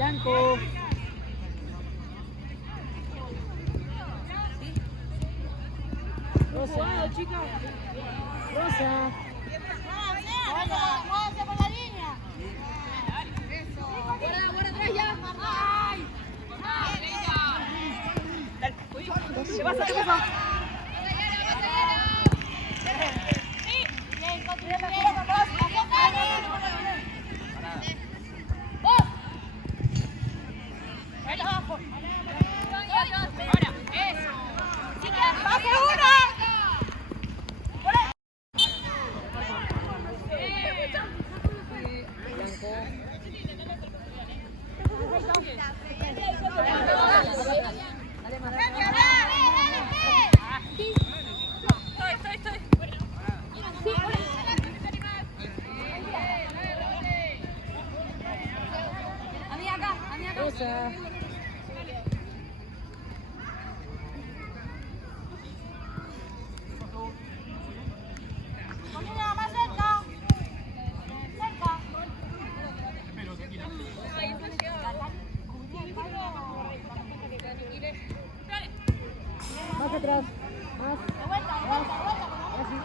Blanco. Rosa. Chica. Rosa. ¡Muévete por la línea! ¡Guarda atrás ya! ¡Ay! ¿Qué pasa? ¿Qué pasa? Bien, ¡vos! ¡Ahí abajo! ¡Ahora! ¡Eso! ¡Pase una! Rosa. Camina más cerca. Cerca. Más atrás. Más. De vuelta, de vuelta, de vuelta. Así.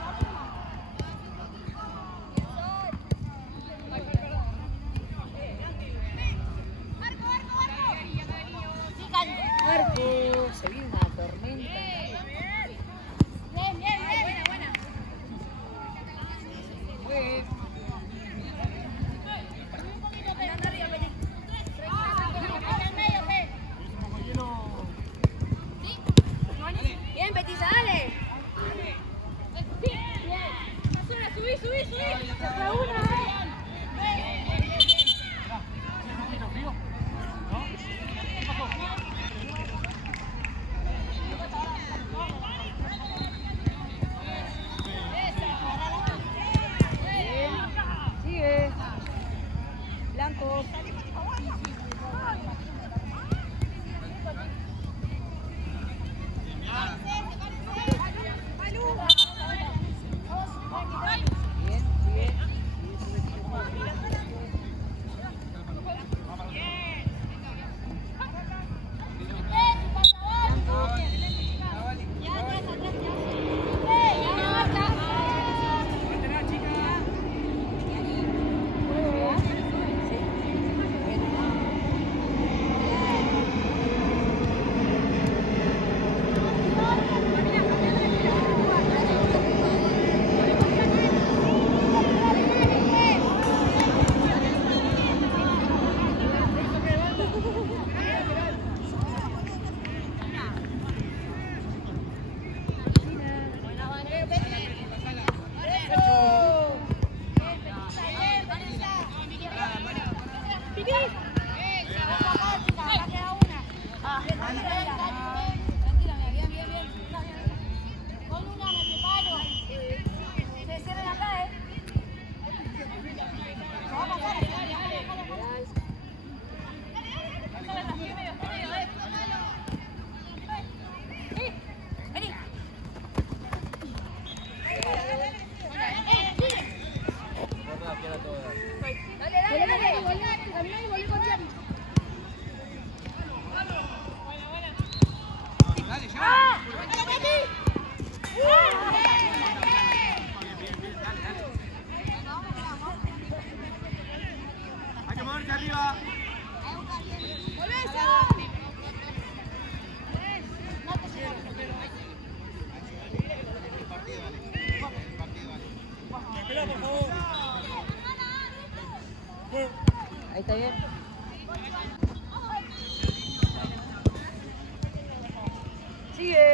Marco, se viene una tormenta. Bien, bien, bien. Buena. Muy bien. Un poquito pegando arriba, vení. Ahí en medio, Pe. Bien, Petiza, dale. Bien. Subí. La una. Sigue. Blanco. Bien, sigue. Hay que moverse arriba. Espera, por favor. Ahí está bien. Sigue.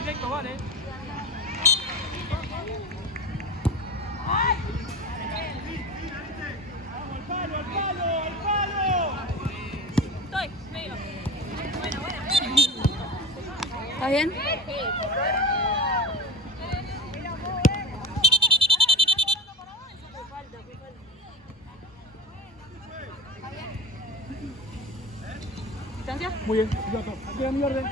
Directo, vale. ¡Al palo, al palo! ¿Estás bien? ¿Distancia? Muy bien, piloto. Aquí a mi orden.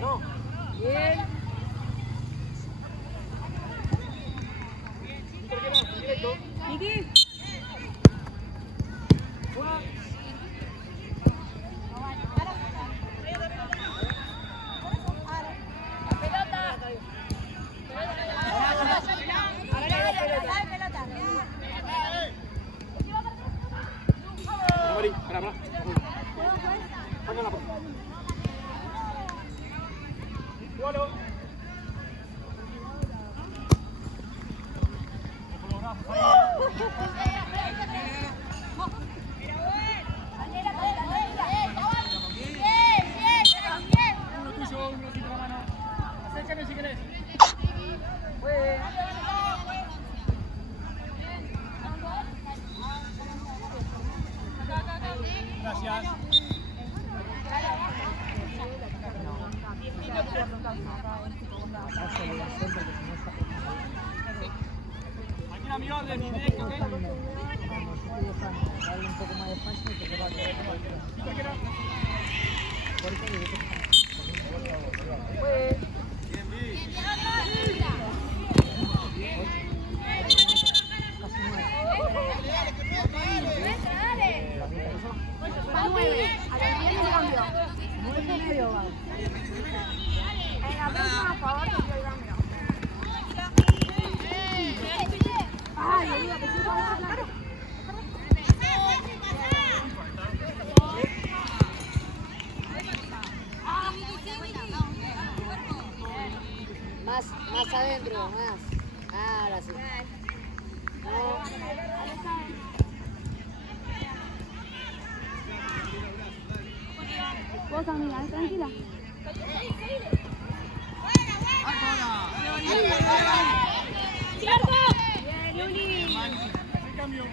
No. Bien. Directo. Miki. Mari, pará. Sácala, por favor. Jugalo. Uno tuyo, uno sin la mano. Acércame si querés. Gracias. Aquí a mi orden, directo, ¿ok? Darle un poco más de espacio y que se va a quedar. Más adentro, más. Ahora sí. ¿Vos, amiga? Tranquila. Cambio.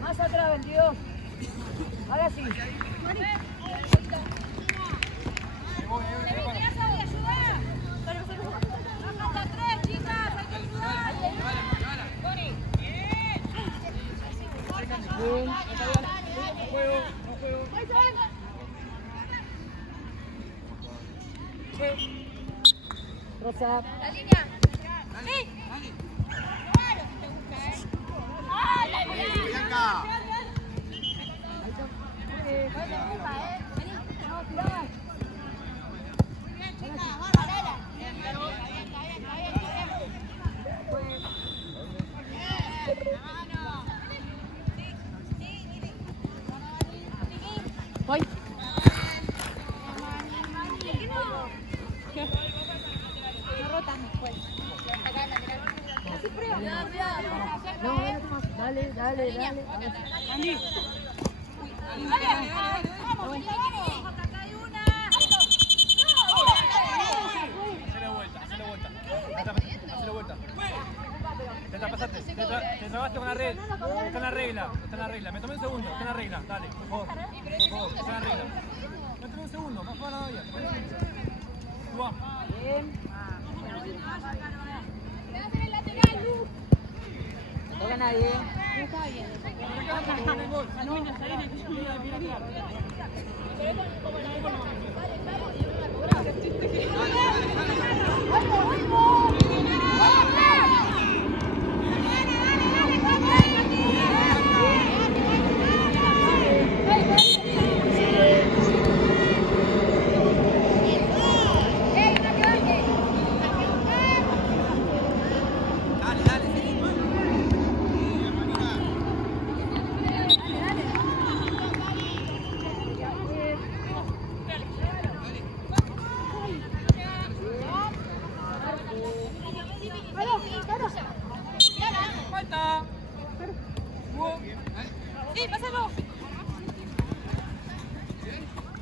Más atrás, 22. Ahora sí. Rosa. La línea. ¡Sí! Claro, si te gusta, ¿eh? ¡Ah, la línea! Vení, no, tirá más. Andy. Hacele vuelta. Hacele vuelta. Te trabaste con la regla. Está en la regla. Me tomé un segundo. Está en la regla. Dale, por favor. Está en la regla. Me tomé un segundo. Más para todavía. Tú vas. No toca nadie. Falta. Sí, pásalo.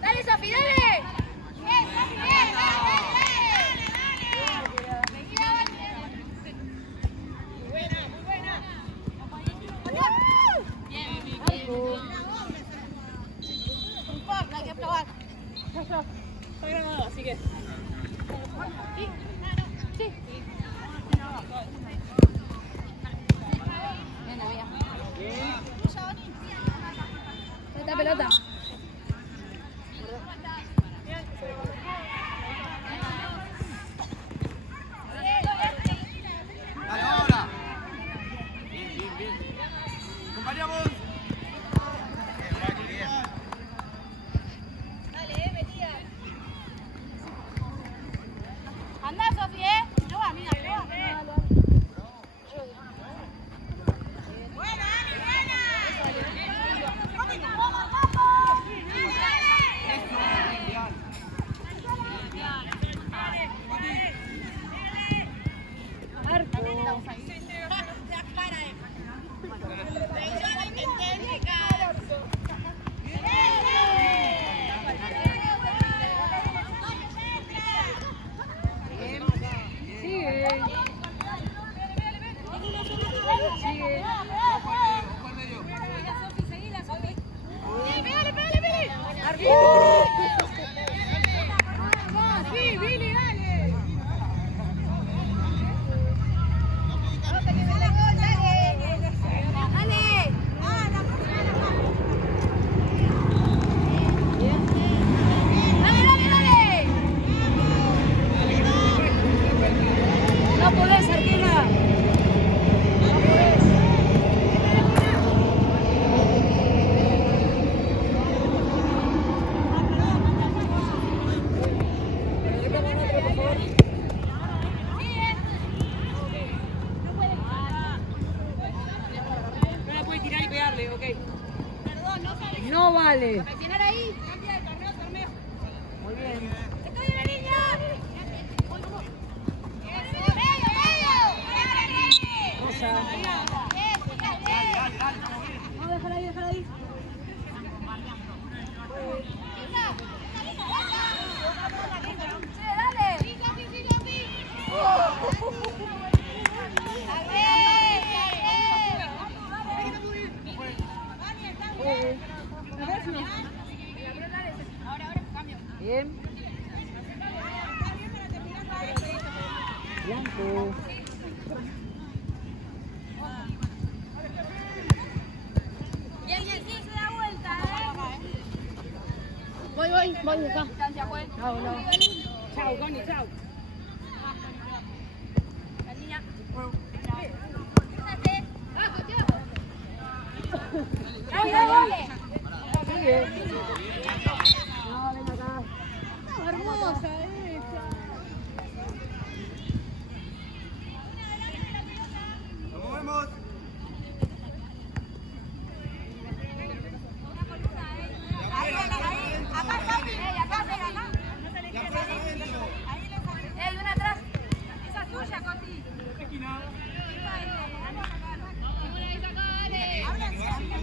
Dale, Sofi, dale. Bien, Sofi, bien. Muy buena. Bien. Un poco, hay que probar. Está grabado, así que. Sí. Esta pelota. Dale ahora. Bien. Acompañamos. Dale, metida. Andá, Sofi, no va, mira, no va. Buena, Ani, buena. No podés, Arquina. No podés. No la puede tirar y pegarle, ok. No vale. Al ahí. Cambia de torneo. Muy bien. ¡Estoy en la línea! Rosa. No, déjala ahí. Bien. Blanco. Se da vuelta, Voy acá. Distancia, pues. No. Chao, Connie, chao. La niña. Sigue. No, ven acá. Hermosa Nos movemos. Ey, una atrás. Esa es tuya, Coti. Esquina. Háblense.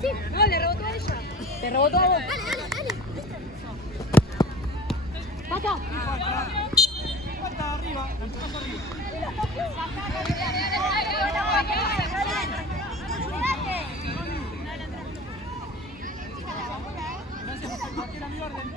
sí. No, le rebotó a ella. Te rebotó a vos. Dale. Acá. Falta arriba, el paso arriba. Cualquiera mi orden.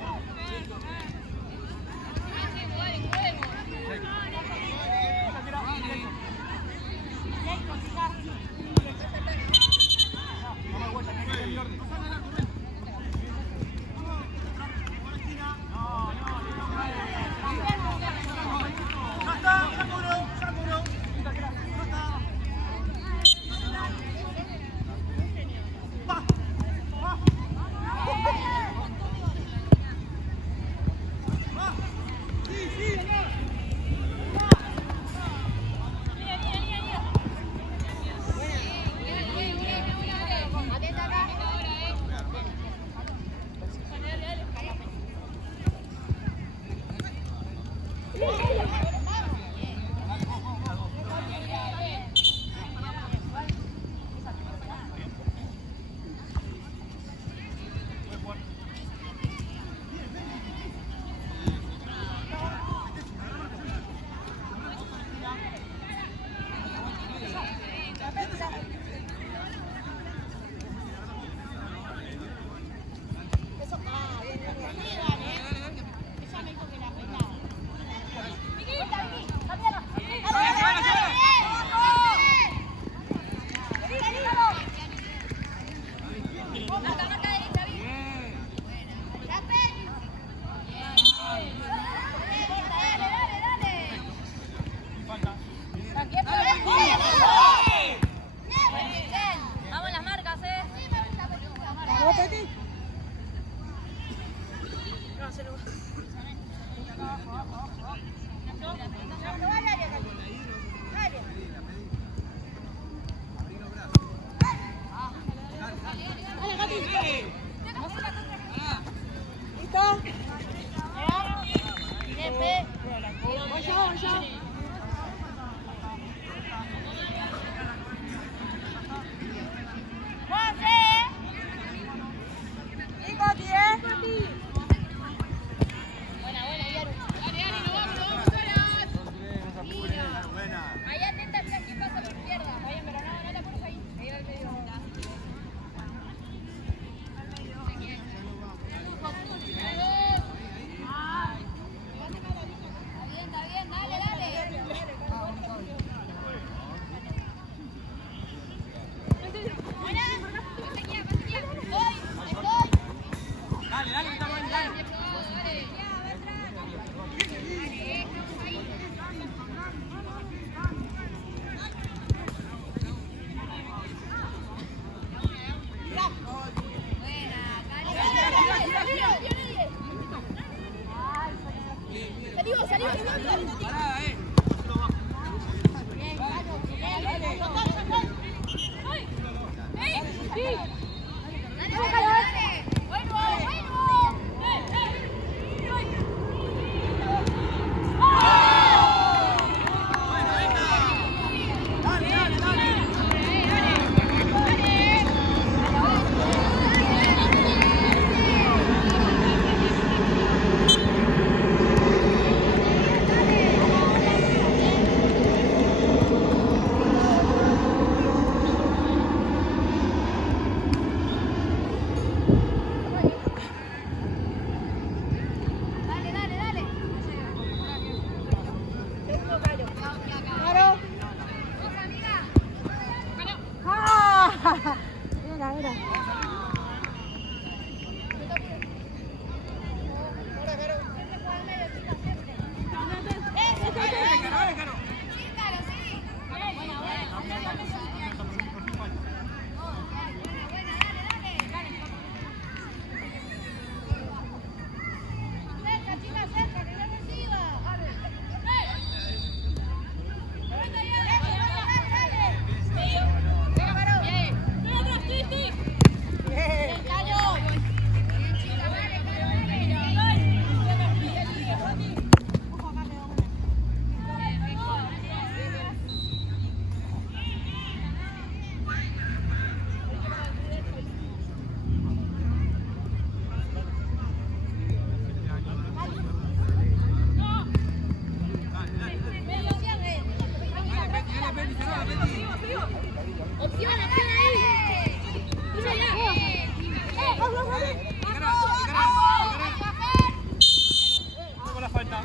Con la falta.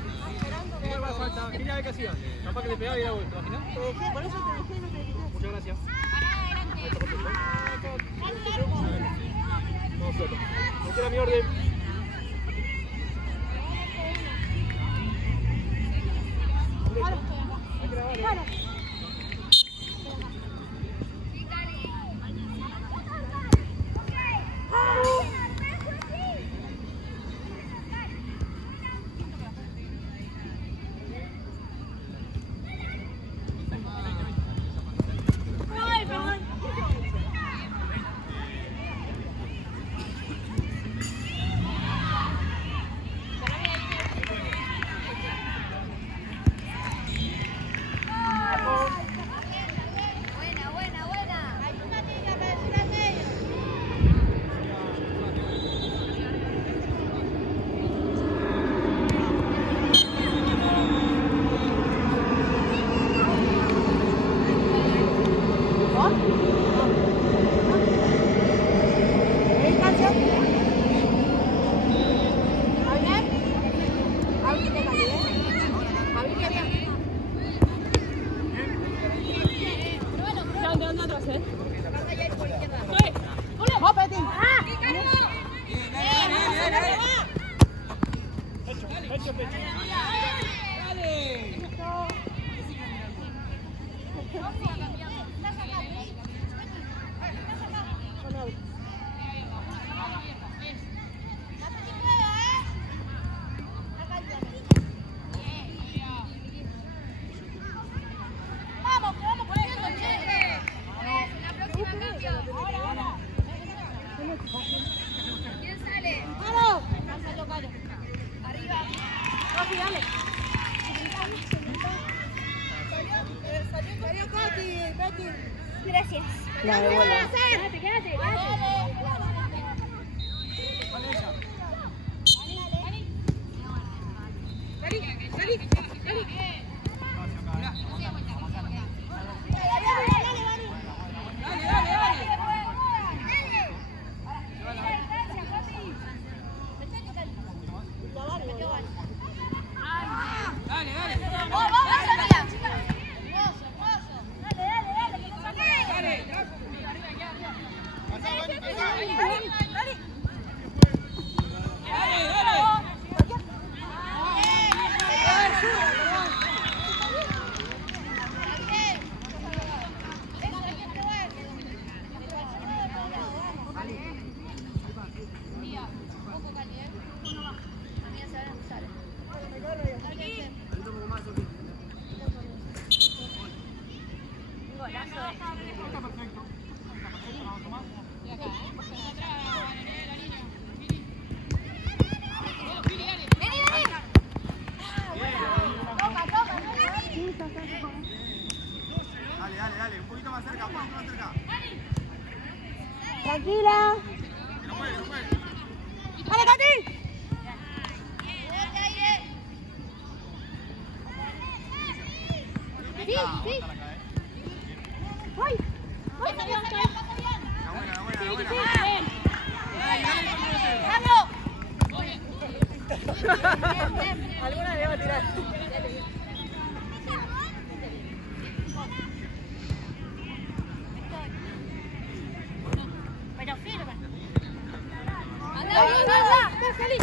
Con la falta. Quería ver qué hacía. Capaz que le pegaba y era vuelta. ¿Imaginas? Por eso te dejé, no te quité. Muchas gracias. Vamos solo. Esta era mi orden. Hay que grabar. Gracias. La devuelvo. Quédate. Dale, un poquito más cerca, Tranquila. Que no juegue. ¡Dale, Cati! Sí. ¡Ay! La buena. Alguna le va a tirar. Pero firme. ¡Anda! ¡Salí!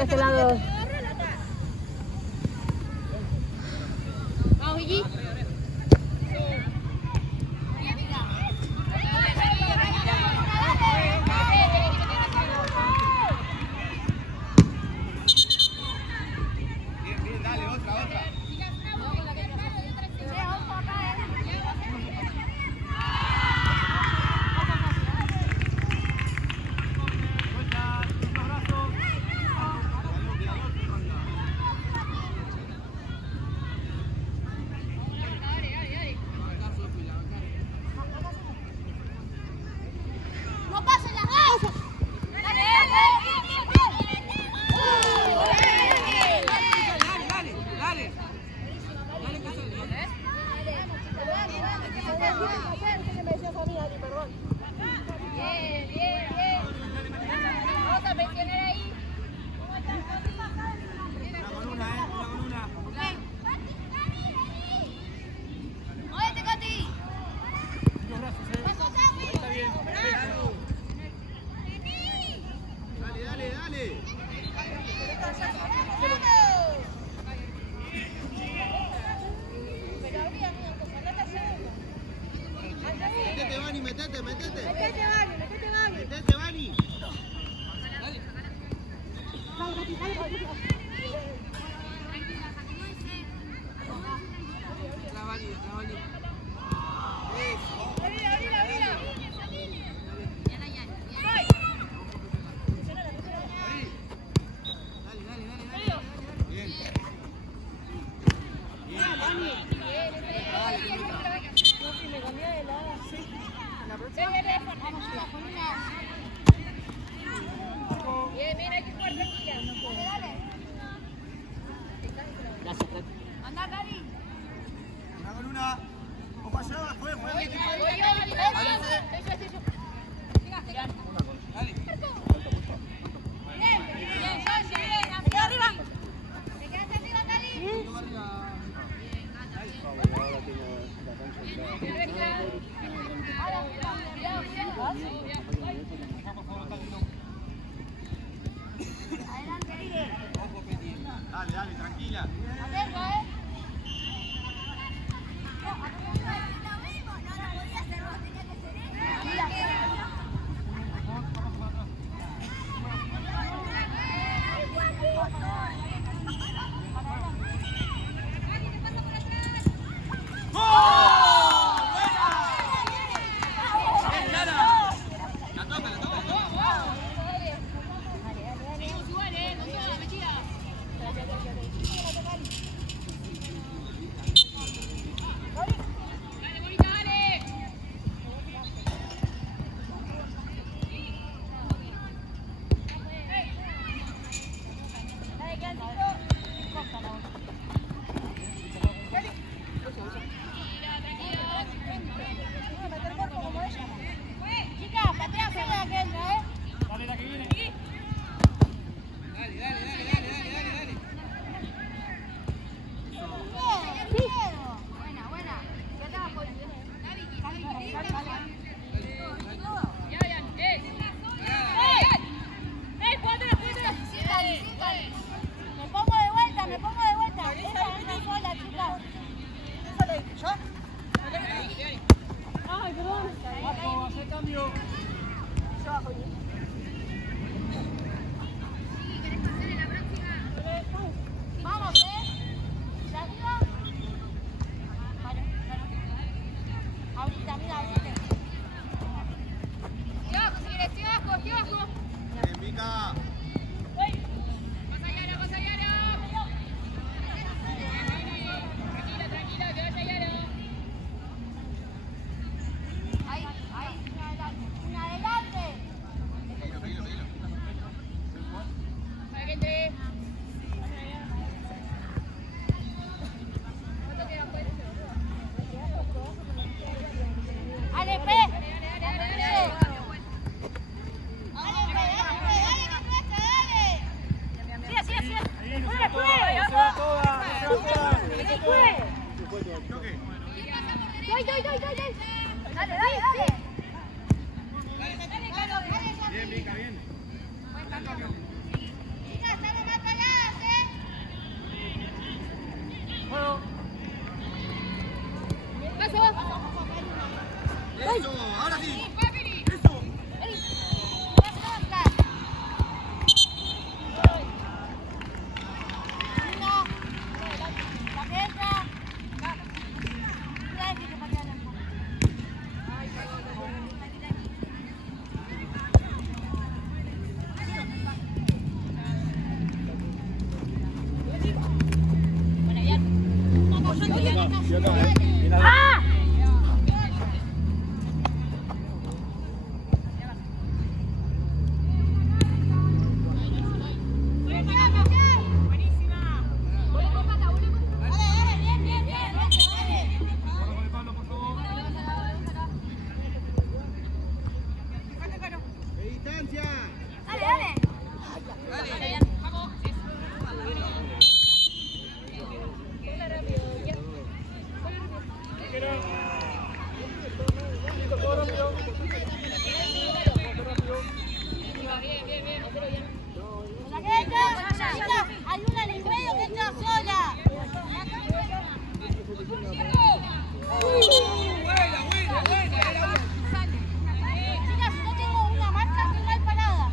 de este lado. Vamos, Gigi. Bien, dale, otra. ¡No pasen las dos! Vamos a presionar ahí. Una con una. ¡Muévete, Coti! Los brazos, Ahí está bien. Dale. Metete, Vani, metete. Metete, Vani. Bien, bien, hay que jugar tranquila. Dale. Gracias, Fran. Andá, Dani. Una con una. Ojo allá, fue. Voy yo. Dale. Bien, me quedo arriba. Me quedaste arriba, Dani. Adelante, Miguel. Dale, tranquila. Atento, Chicas, patea sola la que entra, Dale, la que viene. Buena. ¿Qué tal, Poli? Me pongo de vuelta. Esa entra sola, chicas. Ay, perdón. Bajo, hacer cambio. Vamos, ¿De arriba? Vale. Ahorita, mira, ¿viste? Estoy abajo. Bien, Mica. Ahí, una adelante. Pedilo. Para que entre. Ale, P. Sigue. Ahí, no se va toda. Choque. Dale. Bien, Mica, bien. Chicas, está nomás Juego. Eso, ahora sí. Eso. ¡Qué distancia! Hay una en el medio que entra sola. Chicas, si no tengo una marca, estoy mal parada.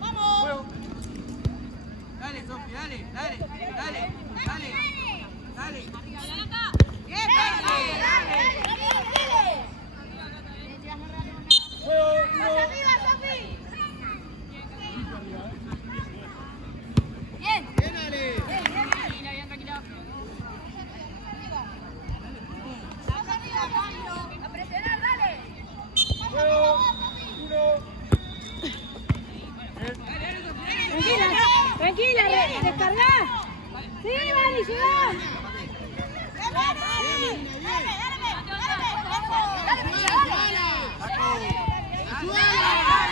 Vamos. Dale, Sofi, dale, dale, dale, dale, dale. Bien, dale. A presionar, dale. Tranquila, descarga. Sí, Vani, llegá. Dale,